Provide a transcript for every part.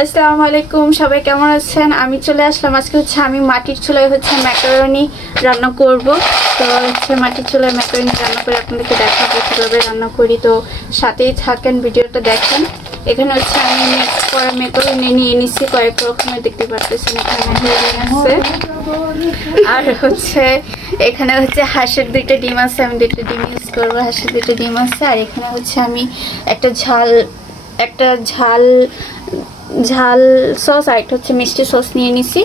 আসসালামু আলাইকুম, সবাই কেমন আছেন? আমি চলে আসলাম আজকে আমি মাটির চুলায় ম্যাকারনি রান্না করব। তো মাটির চুলায় ম্যাকারনি রান্না করে আপনাদেরকে দেখাবো কিভাবে রান্না করি। তো সাথেই থাকেন, ভিডিওটা দেখেন। এখানে আমি ম্যাকারনি নিয়ে নিচ্ছি কয়েক রকমের, দেখতে পাচ্ছেন এখানে আছে। আর এখানে হাঁসের 2টা ডিম আছে, আমি 2টা ডিম ইউজ করবো। হাঁসের 2টা ডিম আছে। আর এখানে আমি একটা ঝাল সস আর একটা মিষ্টি সস নিয়ে নিছি।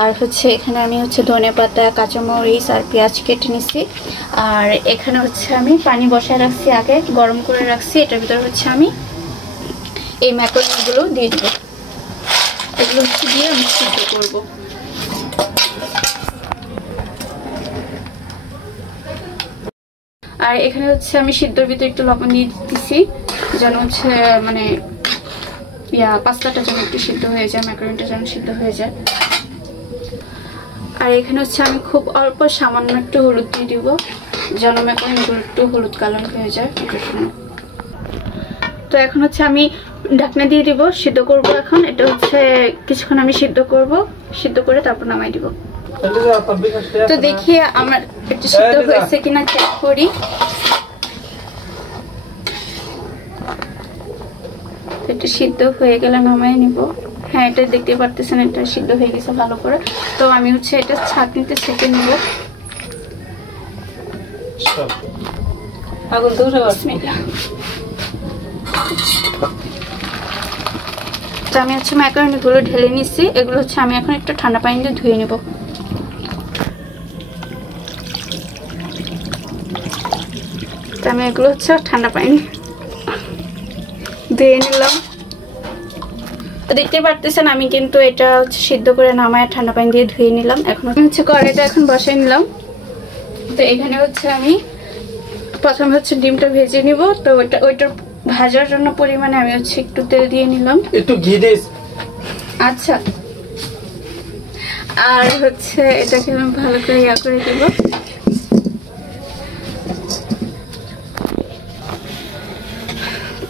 আর এখানে আমি ধনে পাতা, কাঁচামরিচ আর পেঁয়াজ কেটে নিছি। আর এখানে আমি পানি বসায় রাখছি, আগে গরম করে রাখছি। এটার ভিতরে আমি এই ম্যাকারনিগুলো দিয়ে দেবো। এগুলো দিয়ে আমি সিদ্ধ করবো। আর এখানে আমি সিদ্ধর ভিতরে একটু লবণ দিয়ে দিচ্ছি, যেন মানে পাস্তাটা যেন একটু সিদ্ধ হয়ে যায়, ম্যাকারনিটা যেন সিদ্ধ হয়ে যায়। আর এখানে আমি খুব অল্প সামান্য একটু হলুদ দিয়ে দিব, যেন ম্যাকারনিগুলো একটু হলুদ কালার হয়ে যায়। তো এখন আমি ঢাকনা দিয়ে দিব, সিদ্ধ করব। এখন এটা কিছুক্ষণ আমি সিদ্ধ করব, সিদ্ধ করে তারপর নামাই দিব। তো দেখি আমার একটু সিদ্ধ হয়েছে কিনা চেক করি। এটা সিদ্ধ হয়ে গেলে নামাই নিব। হ্যাঁ, এটা দেখতে পারতেছেন, এটা সিদ্ধ হয়ে গেছে ভালো করে। তো আমি এটা ছাঁকনিতে ছেঁকে নিব। তো আমি ম্যাকারনি গুলো ঢেলে নিচ্ছি। এগুলো আমি এখন একটু ঠান্ডা পানি দিয়ে ধুয়ে নেব। তো আমি এগুলো ঠান্ডা পানি ধুয়ে নিলাম। দেখতে পারতেছেন আমি কিন্তু এটা সিদ্ধ করে নামায় ঠান্ডা পানি দিয়ে ধুয়ে নিলাম। এখন কড়াইটা এখন বসাই নিলাম। তো এখানে আমি প্রথমে ডিমটা ভেজে নিব। তো ওইটা ভাজার জন্য পরিমাণে আমি একটু তেল দিয়ে নিলাম, একটু ঘি দিস। আচ্ছা। আর এটাকে আমি ভালো করে করে দিব।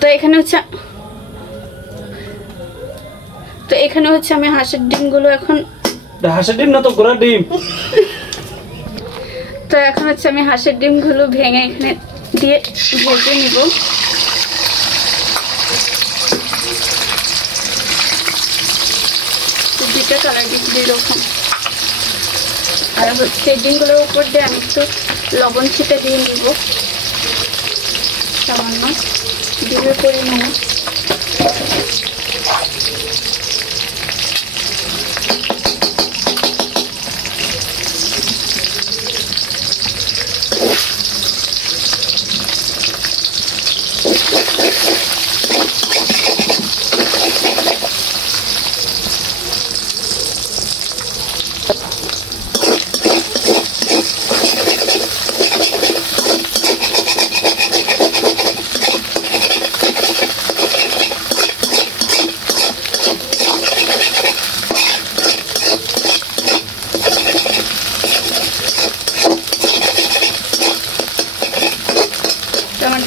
তো এখানে আমি হাঁসের ডিমগুলো হাঁসের ডিম না তো ঘোড়ার ডিম। তো এখন আমি হাঁসের ডিমগুলো ভেঙে এখানে দিয়ে ভেজে নিব। দুইটা কালার দুই রকম। আর ডিমগুলোর উপর দিয়ে আমি একটু লবণ ছিটে দিয়ে নিব, সামান্য ডিমের পরিমাণে।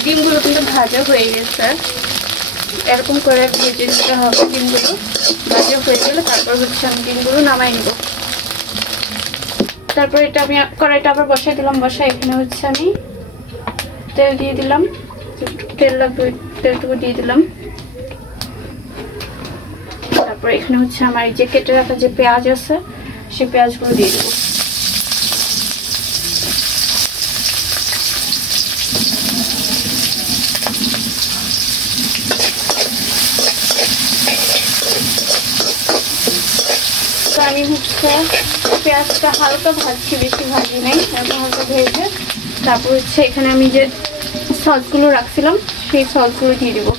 ডিমগুলো কিন্তু ভাজা হয়ে গেছে। এরকম করে ভেজে নিতে হবে। ডিমগুলো ভাজা হয়ে গেলে তারপর আমি ডিমগুলো নামাই নিব। তারপর এটা আমি কড়াইটা আবার বসাই দিলাম। বসাই এখানে আমি তেল দিয়ে দিলাম, তেল লাগবে, তেলটুকু দিয়ে দিলাম। তারপর এখানে আমার এই যে কেটে রাখা যে পেঁয়াজ আছে, সেই পেঁয়াজগুলো দিয়ে দেবো। আমি পেঁয়াজটা হালকা ভাজছি, বেশি ভাজি নাই, এরকম হালকা ভেজে তারপর এখানে আমি যে সসগুলো রাখছিলাম সেই সসগুলো দিয়ে দেবো।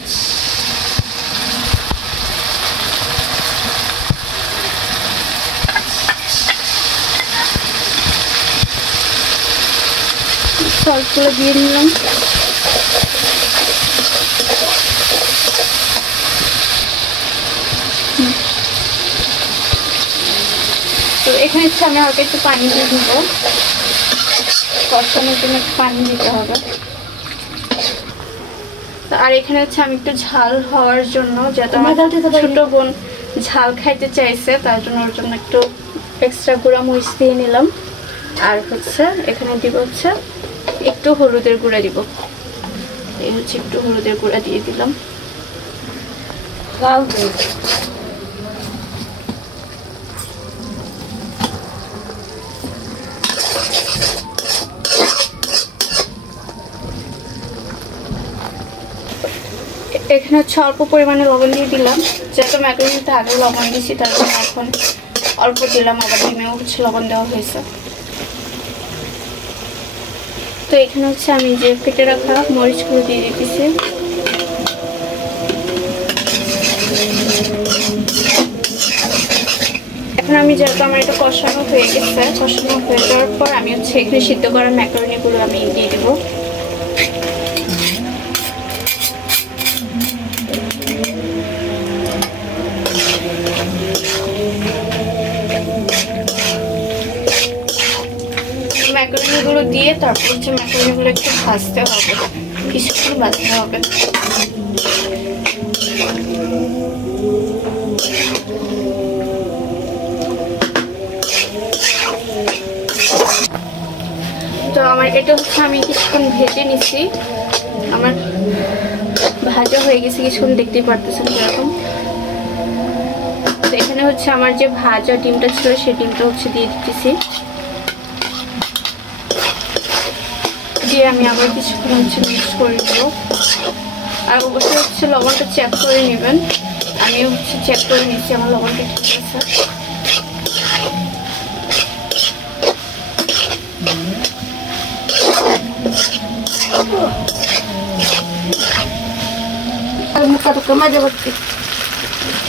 সসগুলো দিয়ে নিলাম। তো এখানে আমি হালকা একটু পানি দিয়ে দিব, কষানোর জন্য একটু পানি দিতে হবে। আর এখানে আমি একটু ঝাল হওয়ার জন্য, যাতে আমার ছোট বোন ঝাল খাইতে চাইছে, তার জন্য ওর জন্য একটু এক্সট্রা গুঁড়া মরিচ দিয়ে নিলাম। আর হচ্ছে এখানে দিব হচ্ছে একটু হলুদের গুঁড়া দিব, এই হচ্ছে একটু হলুদের গুঁড়া দিয়ে দিলাম। এখানে হচ্ছে অল্প পরিমাণে লবণ দিয়ে দিলাম, যেহেতু ম্যাকারনিতে আগে লবণ দিয়েছি তার জন্য এখন অল্প দিলাম, আবার ডিমেও হচ্ছে লবণ দেওয়া হয়েছে। তো এখানে হচ্ছে আমি যে কেটে রাখা মরিচগুলো দিয়ে দিতেছি। এখন আমি যেহেতু আমার এটা কষানো হয়ে গেছে, কষানো হয়ে যাওয়ার পর আমি হচ্ছে এখানে সিদ্ধ করা ম্যাকারনিগুলো আমি দিয়ে দিব। ম্যাকারনিগুলো দিয়ে তারপর হচ্ছে ম্যাকারনিগুলো একটু ভাজতে হবে, কিছুক্ষণ ভাজতে হবে। তো আমার এটা হচ্ছে আমি কিছুক্ষণ ভেজে নিছি, আমার ভাজা হয়ে গেছে কিছুক্ষণ, দেখতেই পারতেছেন যেরকম। তো এখানে হচ্ছে আমার যে ভাজা ডিমটা ছিল সেই ডিমটা হচ্ছে দিয়ে দিতেছি, দিয়ে আমি আবার কিছুক্ষণ হচ্ছে মিক্স করে নেব। আর অবশ্যই হচ্ছে লবণটা চেক করে নেবেন, আমি হচ্ছে চেক করে নিচ্ছি আমার লবণটা ঠিক আছে।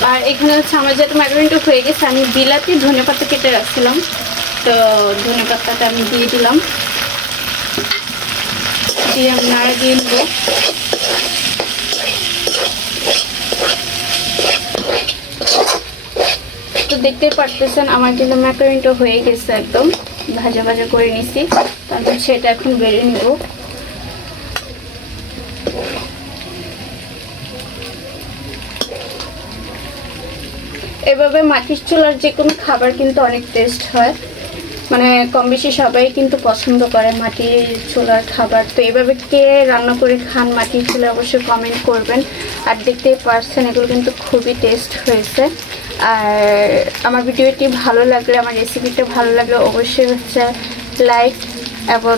আর এখানে হচ্ছে আমার যেহেতু ম্যাকারনিটা হয়ে গেছে, আমি বিলাতি ধনেপাতা কেটে রাখছিলাম, তো ধনেপাতাটা আমি দিয়ে দিলাম, দিয়ে আমি নাড়া দিয়ে নেব। তো দেখতে পারতেছেন আমার কিন্তু ম্যাকারনিটা হয়ে গেছে, একদম ভাজা ভাজা করে নিছি। তারপর সেটা এখন বেড়ে নিব। এভাবে মাটির চুলার যে কোনো খাবার কিন্তু অনেক টেস্ট হয়, মানে কম বেশি সবাই কিন্তু পছন্দ করে মাটির চুলার খাবার। তো এভাবে কে রান্না করে খান মাটির চুলা অবশ্যই কমেন্ট করবেন। আর দেখতেই পারছেন এগুলো কিন্তু খুবই টেস্ট হয়েছে। আর আমার ভিডিওটি ভালো লাগলে, আমার রেসিপিটা ভালো লাগলে অবশ্যই হচ্ছে লাইক এবং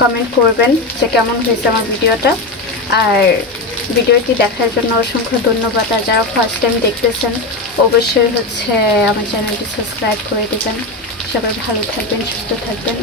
কমেন্ট করবেন যে কেমন হয়েছে আমার ভিডিওটা। আর ভিডিওটি দেখার জন্য অসংখ্য ধন্যবাদ। আর যারা ফার্স্ট টাইম দেখতেছেন অবশ্যই হচ্ছে আমার চ্যানেলটি সাবস্ক্রাইব করে দেবেন। সবাই ভালো থাকবেন, সুস্থ থাকবেন।